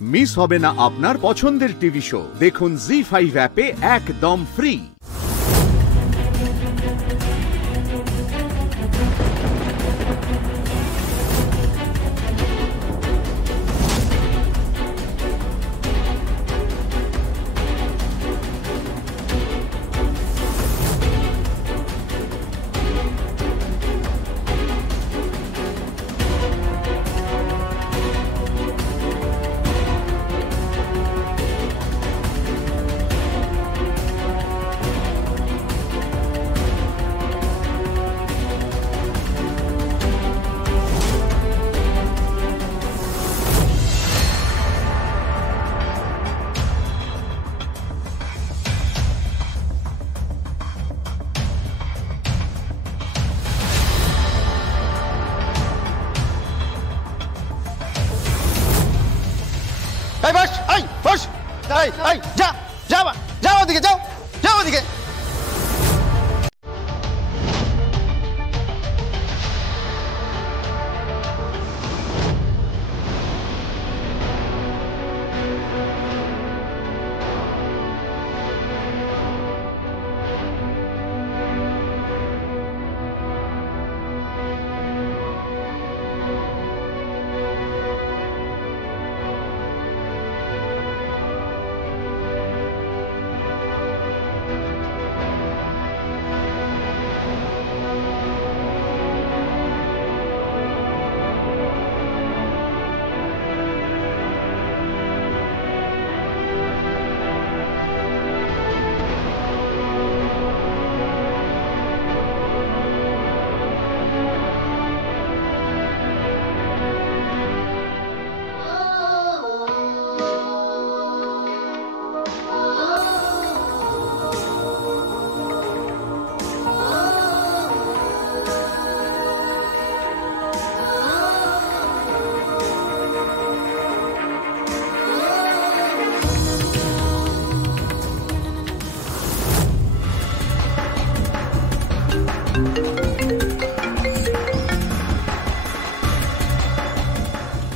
Miss হবে না আপনার পছন্দের টিভি শো। দেখুন জি5 অ্যাপে একদম ফ্রি। যাও ওদিকে, যাও ওদিকে।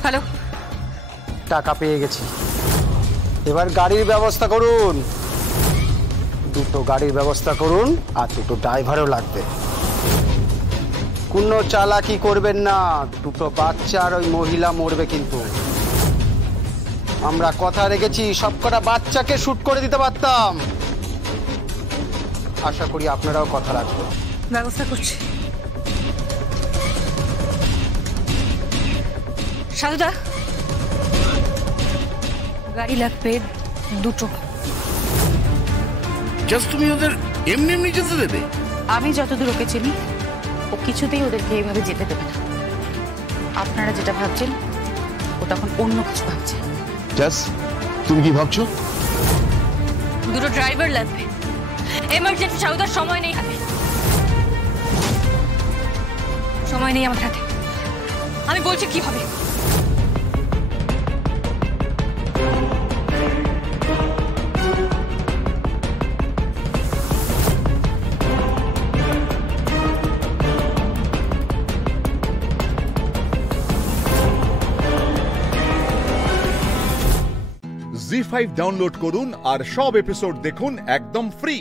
হ্যালো, টাকা পেয়ে গেছি, এবার গাড়ির ব্যবস্থা করুন। দুটো গাড়ির ব্যবস্থা করুন, আর দুটো ড্রাইভারও লাগবে। কোনো চালাকি করবেন না, দুটো বাচ্চা আর ওই মহিলা মরবে কিন্তু। আমরা কথা রেখেছি, সবকটা বাচ্চাকে শুট করে দিতে পারতাম। আশা করি আপনারাও কথা রাখবেন। ব্যবস্থা করছি। সাধুদা, গাড়ি লাগবে দুটো। জাস্ট তুমি ওদের এমনি এমনি যেতে দেবে? আমি যতদূর ওকে চিনি, ও কিছুতেই ওদেরকে এইভাবে যেতে দেবে না। আপনারা যেটা ভাবছেন, ও তখন অন্য কিছু ভাবছে। জাস্ট তুমি কি ভাবছো? দুটো ড্রাইভার লাগবে, এমার্জেন্সি। সাধুদার সময় নেই হাতে, সময় নেই আমার হাতে। আমি বলছি কি হবে। জি5 ডাউনলোড করুন আর সব এপিসোড দেখুন একদম ফ্রি।